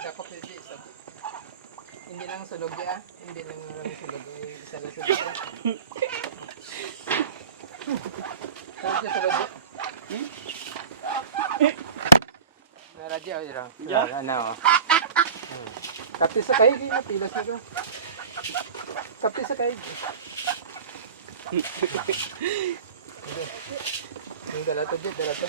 Dako pwede isa. Hindi lang sulog ya, hindi lang sulog, isa lang sulog. Sulog ya sulog. Naradya o dira. Ya. Ano? Kapti sa kaig na pilas na ko. Kapti sa kaig. Yung dala to, dala to.